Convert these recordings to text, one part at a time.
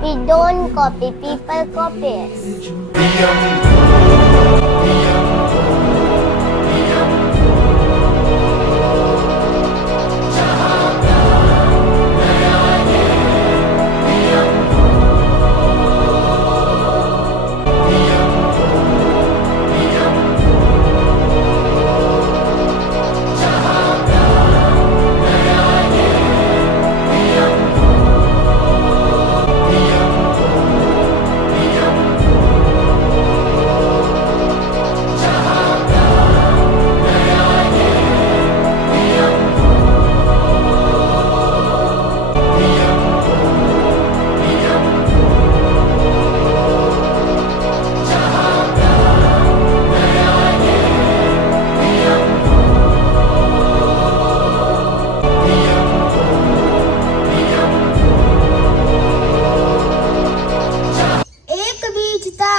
We don't copy, people copy us.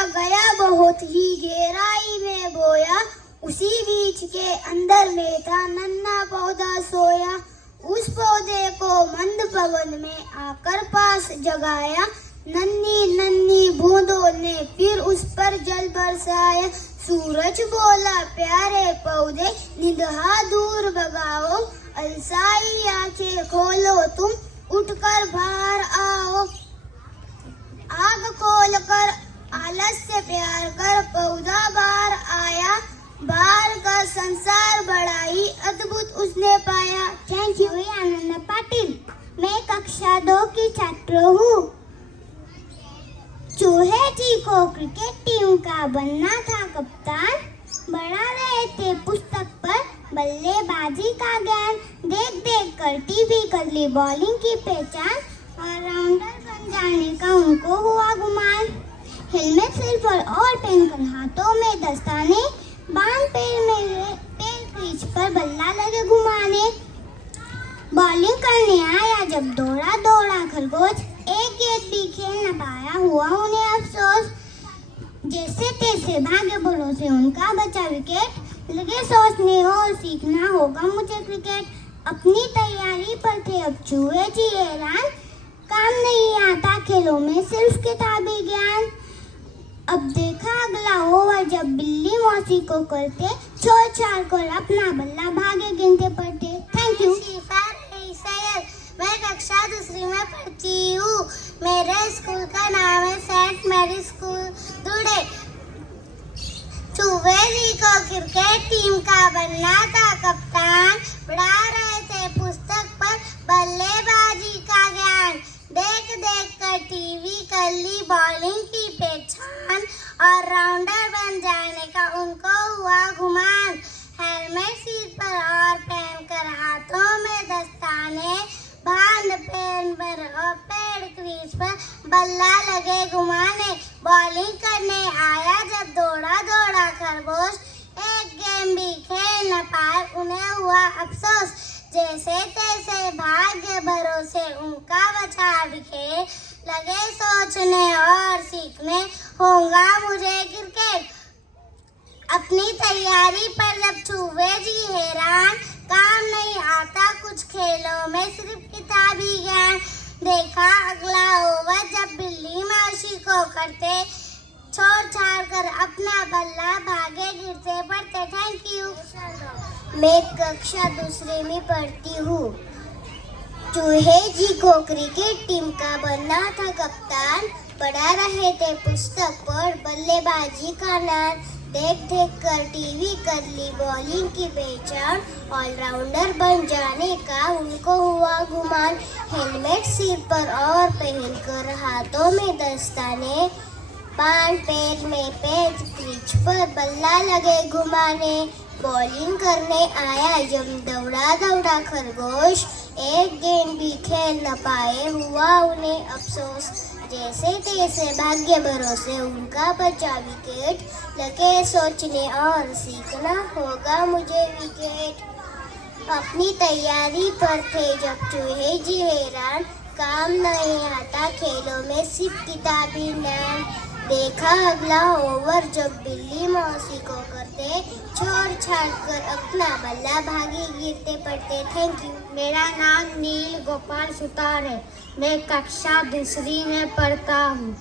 गया बहुत ही गहराई में बोया, उसी बीच के अंदर में था नन्हा पौधा सोया। उस पौधे को मंद पवन में आकर पास जगाया, नन्ही नन्ही बूंदों ने फिर उस पर जल बरसाया। सूरज बोला प्यारे पौधे निगाह दूर भगाओ, अलसाई आंखें खोलो तुम उठकर बाहर आओ। आग खोलकर आलस से प्यार कर पौधा बाहर आया, बाहर का संसार बड़ा ही अद्भुत उसने पाया। Thank you. आनंद पाटिल, मैं कक्षा 2 की छात्र हूँ। चूहे जी को क्रिकेट टीम का बनना था कप्तान, बढ़ा रहे थे पुस्तक पर बल्लेबाजी का ज्ञान। देख देख कर टीवी कर ली बॉलिंग की पहचान, ऑलराउंडर बन जाने का उनको हुआ गुमान। हेलमेट सिर पर और पहनकर हाथों में दस्ताने, बांध पैर क्रीज पर बल्ला लगे घुमाने। बॉलिंग करने आया जब दौड़ा दौड़ा खरगोश, एक गेंद भी खेल न पाया हुआ उन्हें अफसोस। जैसे तैसे भागे भरोसे उनका बचा विकेट, लगे सोचने और सीखना होगा मुझे क्रिकेट। अपनी तैयारी पर थे अब चूहे जी हैरान, काम नहीं आता खेलों में सिर्फ किताबी ज्ञान। अब देखा अगला ओवर जब बिल्ली मौसी को करते, छोड़ छाड़ कर अपना बल्ला भागे गिनते पढ़ते। Thank you. मैं कक्षा 2 में पढ़ती हूँ। मेरे स्कूल का नाम है सेंट मैरी स्कूल दुड़े। चूहे जी को क्रिकेट टीम का बनना था कप्तान, पढ़ा रहे थे पुस्तक पर बल्लेबाजी का ज्ञान। देख देख कर टीवी कर ली बॉलिंग की पहचान, और राउंडर बन जाने का उनको हुआ गुमान। हेलमेट सिर पर और पहनकर हाथों में दस्ताने, बांध पैर पर और पैर क्रीज पर बल्ला लगे घुमाने। बॉलिंग करने आया जब दौड़ा दौड़ा खरगोश, एक गेम भी खेल न पाए उन्हें हुआ अफसोस। जैसे तैसे भाग्य भरोसे उनका बचा विकेट, लगे सोचने और सीखने होगा मुझे क्रिकेट। अपनी तैयारी पर जब चूहे जी हैरान, काम नहीं आता कुछ खेलों में सिर्फ किताबी ज्ञान। देखा अगला ओवर जब बिल्ली मौसी को करते, छोड़ छाड़ कर अपना बल्ला भागे गिरते पड़ते। Thank you. मैं कक्षा 2 में पढ़ती हूँ। चूहे जी को क्रिकेट टीम का बनना था कप्तान, पढ़ा रहे थे पुस्तक पर बल्लेबाजी का ज्ञान। देख देख कर टीवी कर ली बॉलिंग की पहचान, ऑलराउंडर बन जाने का उनको हुआ गुमान। हेलमेट सिर पर और पहनकर हाथों में दस्ताने, बांध पैर क्रीज पर बल्ला लगे घुमाने। बॉलिंग करने आया जब दौड़ा दौड़ा खरगोश, एक गेंद भी खेल न पाए हुआ उन्हें अफसोस। जैसे तैसे भाग्य भरोसे उनका बचा विकेट, लगे सोचने और सीखना होगा मुझे विकेट। अपनी तैयारी पर थे जब चूहे जी हैरान, काम नहीं आता खेलों में सिर्फ किताबी ज्ञान। देखा अगला ओवर जब बिल्ली मौसी को करते छोड़ छाड़ कर अपना बल्ला भागी गिरते पड़ते। Thank you. मेरा नाम नील गोपाल सुतार है। मैं कक्षा दूसरी में पढ़ता हूँ।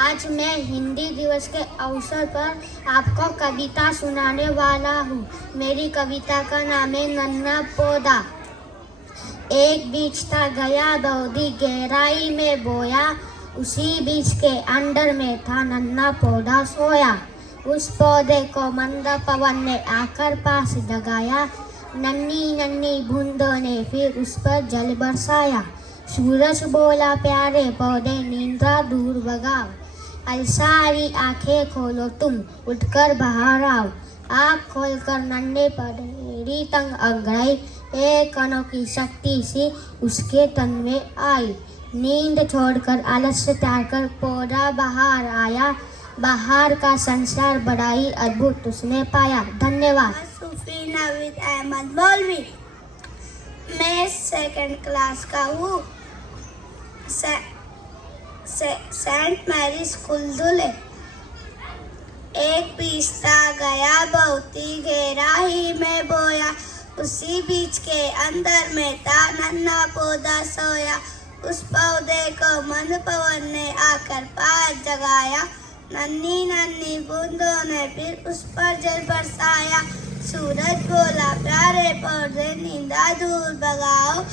आज मैं हिंदी दिवस के अवसर पर आपको कविता सुनाने वाला हूँ। मेरी कविता का नाम है नन्हा पौधा। एक बीज था गया बहुत गहराई में बोया, उसी बीज के अंदर में था नन्हा पौधा सोया। उस पौधे को मंद पवन ने आकर पास जगाया, नन्ही नन्ही बूंदों ने फिर उस पर जल बरसाया। सूरज बोला प्यारे पौधे नींदा दूर भगाओ, अलसारी आंखें खोलो तुम उठकर बाहर आओ। आँख खोलकर नन्हे पौधे तंग अंगड़ाई, एक अनोखी शक्ति सी उसके तन में आई। नींद छोड़कर आलस्य त्याग कर पौधा बाहर आया, बाहर का संसार बड़ा ही अद्भुत उसने पाया। धन्यवाद। सूफी नाविद अहमद मौलवी। मैं सेकंड क्लास का हूँ। सेंट मैरी स्कूल धुले। एक बीज था गया बहुत ही गहराई में बोया, उसी बीज के अंदर में था नन्हा पौधा सोया। उस पौधे को मंद पवन ने आकर पास जगाया, नन्ही नन्ही बूंदों ने फिर उस पर जल बरसाया। सूरज बोला प्यारे पौधे नींदा दूर भगाओ,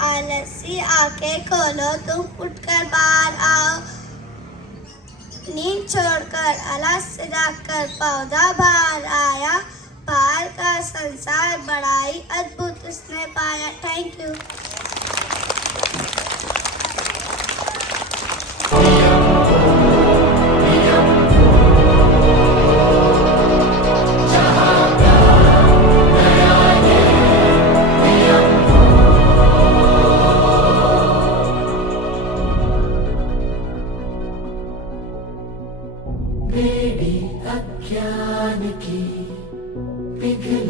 आलसी आंखें खोलो तुम उठकर बाहर आओ। नींद छोड़कर आलस्य जागकर पौधा बाहर आया, बाहर का संसार बड़ा ही अद्भुत उसने पाया। Thank you. बेड़ी अज्ञान की पिघल